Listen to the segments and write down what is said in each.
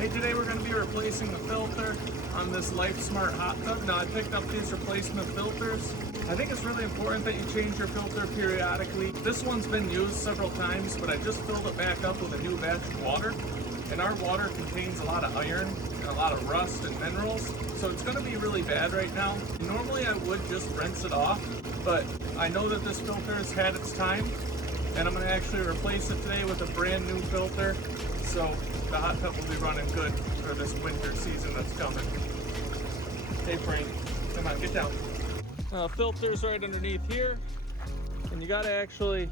Hey, today we're going to be replacing the filter on this LifeSmart hot tub. Now I picked up these replacement filters. I think it's really important that you change your filter periodically. This one's been used several times, but I just filled it back up with a new batch of water. And our water contains a lot of iron and a lot of rust and minerals, so it's going to be really bad right now. Normally I would just rinse it off, but I know that this filter has had its time, and I'm going to actually replace it today with a brand new filter, so the hot tub will be running good for this winter season that's coming. Hey Frank, come on, get down. Filter's right underneath here, and you got to actually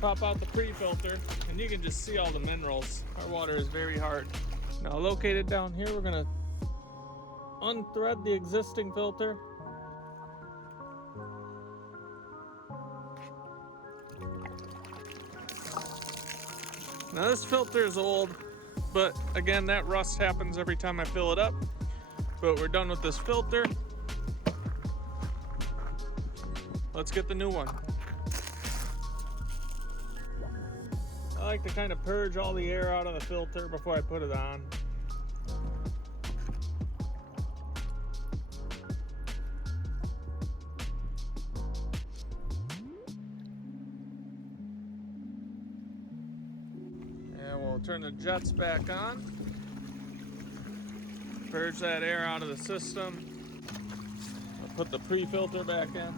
pop out the pre-filter, and you can just see all the minerals. Our water is very hard. Now located down here, we're gonna unthread the existing filter. Now this filter is old, but again, that rust happens every time I fill it up. But we're done with this filter. Let's get the new one. I like to kind of purge all the air out of the filter before I put it on. And we'll turn the jets back on. Purge that air out of the system. I'll put the pre-filter back in.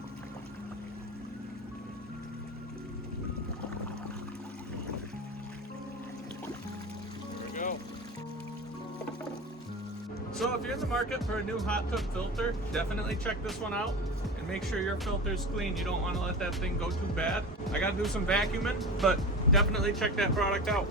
So if you're in the market for a new hot tub filter, definitely check this one out and make sure your filter's clean. You don't want to let that thing go too bad. I gotta do some vacuuming, but definitely check that product out.